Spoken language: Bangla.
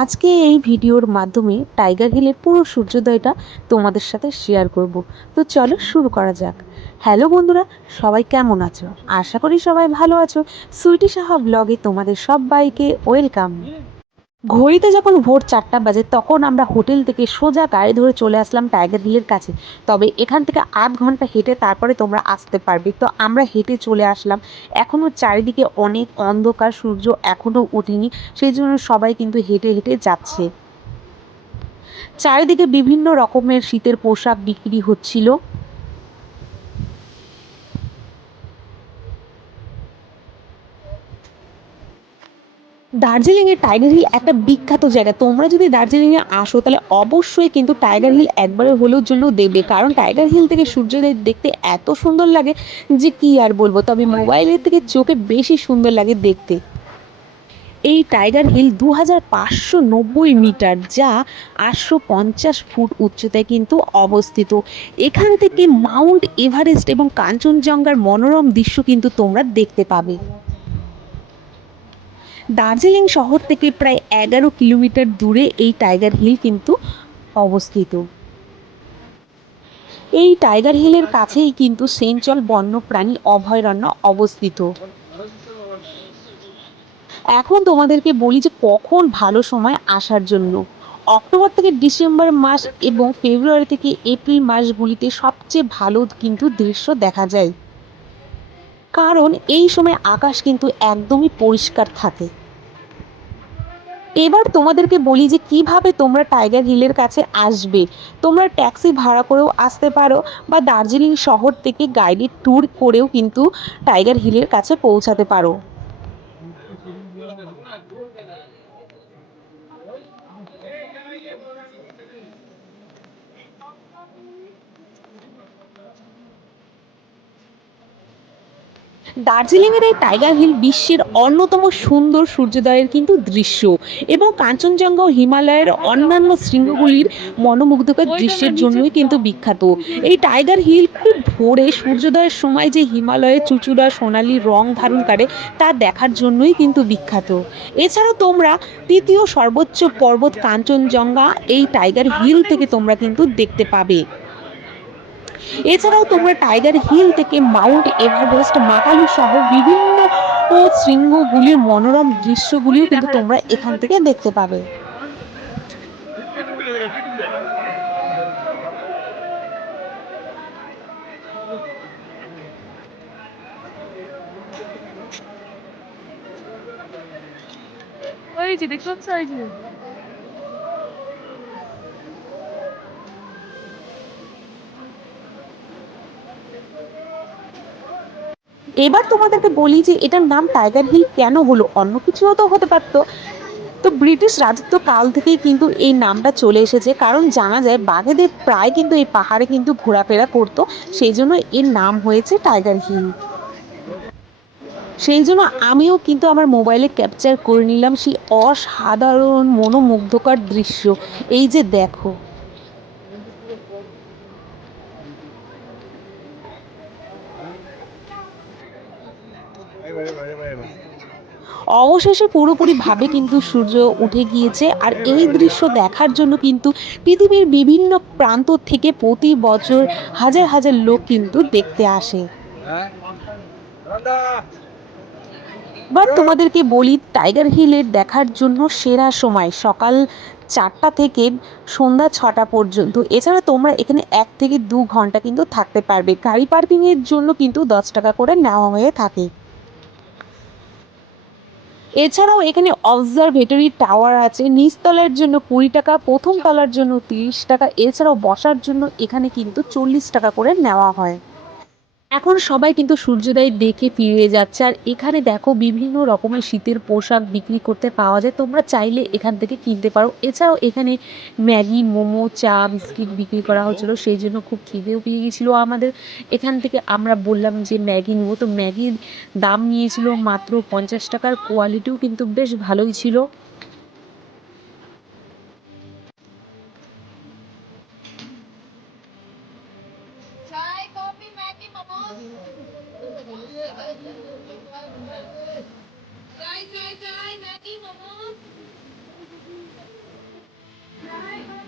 আজকে এই ভিডিওর মাধ্যমে টাইগার হিলের পুরো সূর্যোদয়টা তোমাদের সাথে শেয়ার করব। তো চলো শুরু করা যাক। হ্যালো বন্ধুরা, সবাই কেমন আছো? আশা করি সবাই ভালো আছো। সুইটি সাহা ব্লগে তোমাদের সবাইকে ওয়েলকাম ঘড়িতে যখন ভোর চারটা বাজে, তখন আমরা হোটেল থেকে সোজা গাড়ি ধরে চলে আসলাম টাইগার হিলের কাছে। তবে এখান থেকে আধ ঘণ্টা হেঁটে তারপরে তোমরা আসতে পারবে। তো আমরা হেঁটে চলে আসলাম। এখনও চারিদিকে অনেক অন্ধকার, সূর্য এখনও ওঠেনি। সেই জন্য সবাই কিন্তু হেঁটে হেঁটে যাচ্ছে। চারিদিকে বিভিন্ন রকমের শীতের পোশাক বিক্রি হচ্ছিল। দার্জিলিংয়ের টাইগার হিল একটা বিখ্যাত জায়গা। তোমরা যদি দার্জিলিংয়ে আসো, তাহলে অবশ্যই কিন্তু টাইগার হিল একবারের হলেও জন্য দেখবে। কারণ টাইগার হিল থেকে সূর্যোদয় দেখতে এত সুন্দর লাগে যে কি আর বলব? তবে মোবাইলের থেকে চোখে বেশি সুন্দর লাগে দেখতে। এই টাইগার হিল দু হাজার পাঁচশো নব্বই মিটার, যা আটশো পঞ্চাশ ফুট উচ্চতায় কিন্তু অবস্থিত। এখান থেকে মাউন্ট এভারেস্ট এবং কাঞ্চনজঙ্ঘার মনোরম দৃশ্য কিন্তু তোমরা দেখতে পাবে। দার্জিলিং শহর থেকে প্রায় এগারো কিলোমিটার দূরে এই টাইগার হিল কিন্তু অবস্থিত। এই টাইগার হিলের কাছেই কিন্তু সেঞ্চল বন্যপ্রাণী অভয়ারণ্য অবস্থিত। এখন তোমাদেরকে বলি যে কখন ভালো সময় আসার জন্য। অক্টোবর থেকে ডিসেম্বর মাস এবং ফেব্রুয়ারি থেকে এপ্রিল মাসগুলিতে সবচেয়ে ভালো কিন্তু দৃশ্য দেখা যায়। কারণ এই সময় আকাশ কিন্তু একদমই পরিষ্কার থাকে। এবার তোমাদেরকে বলি যে কীভাবে তোমরা টাইগার হিলের কাছে আসবে। তোমরা ট্যাক্সি ভাড়া করেও আসতে পারো বা দার্জিলিং শহর থেকে গাইডেড ট্যুর করেও কিন্তু টাইগার হিলের কাছে পৌঁছাতে পারো। দার্জিলিংয়ের এই টাইগার হিল বিশ্বের অন্যতম সুন্দর সূর্যোদয়ের কিন্তু দৃশ্য এবং কাঞ্চনজঙ্ঘা ও হিমালয়ের অন্যান্য শৃঙ্গগুলির মনোমুগ্ধকর দৃশ্যের জন্যই কিন্তু বিখ্যাত। এই টাইগার হিল খুব ভোরে সূর্যোদয়ের সময় যে হিমালয়ে চুচুড়া সোনালি রং ধারণ করে তা দেখার জন্যই কিন্তু বিখ্যাত। এছাড়াও তোমরা তৃতীয় সর্বোচ্চ পর্বত কাঞ্চনজঙ্ঘা এই টাইগার হিল থেকে তোমরা কিন্তু দেখতে পাবে। এছাড়াও তোমরা টাইগার হিল থেকে মাউন্ট এভারেস্ট মাকালু সহ বিভিন্ন শৃঙ্গগুলির মনোরম দৃশ্যগুলিও কিন্তু তোমরা এখান থেকে দেখতে পাবে। ওই যে দেখতে পাচ্ছ? ওই যে। এবার তোমাদেরকে বলি যে এটার নাম টাইগার হিল কেন হলো? অন্য কিছুও তো হতে পারতো। তো ব্রিটিশ রাজত্ব কাল থেকেই কিন্তু এই নামটা চলে এসেছে। কারণ জানা যায় বাঘেদের প্রায় কিন্তু এই পাহাড়ে কিন্তু ঘোরাফেরা করতো। সেই জন্য এর নাম হয়েছে টাইগার হিল সেই জন্য আমিও কিন্তু আমার মোবাইলে ক্যাপচার করে নিলাম সেই অসাধারণ মনোমুগ্ধকর দৃশ্য। এই যে দেখো। অবশেষে পুরোপুরিভাবে কিন্তু সূর্য উঠে গিয়েছে আর এই দৃশ্য দেখার জন্য কিন্তু পৃথিবীর বিভিন্ন প্রান্ত থেকে প্রতি বছর হাজার হাজার লোক কিন্তু দেখতে আসে। এবার তোমাদেরকে বলি টাইগার হিলের দেখার জন্য সেরা সময় সকাল চারটা থেকে সন্ধ্যা ছটা পর্যন্ত। এছাড়া তোমরা এখানে এক থেকে দু ঘণ্টা কিন্তু থাকতে পারবে। গাড়ি পার্কিংয়ের জন্য কিন্তু দশ টাকা করে নেওয়া হয়ে থাকে। এছাড়াও এখানে অবজারভেটরি টাওয়ার আছে। নিচতলার জন্য কুড়ি টাকা, প্রথম তলার জন্য তিরিশ টাকা। এছাড়াও বসার জন্য এখানে কিন্তু চল্লিশ টাকা করে নেওয়া হয়। এখন সবাই কিন্তু সূর্যোদয় দেখে ফিরে যাচ্ছে। আর এখানে দেখো বিভিন্ন রকমের শীতের পোশাক বিক্রি করতে পাওয়া যায়। তোমরা চাইলে এখান থেকে কিনতে পারো। এছাড়াও এখানে ম্যাগি, মোমো, চা, বিস্কিট বিক্রি করা হচ্ছিল। সেই জন্য খুব খিদেও পেয়ে গেছিল। আমাদের এখান থেকে আমরা বললাম যে ম্যাগি নেব। তো ম্যাগির দাম নিয়েছিল মাত্র পঞ্চাশ টাকার কোয়ালিটিও কিন্তু বেশ ভালোই ছিল। Try, try, try, Maggie, Momo. Try.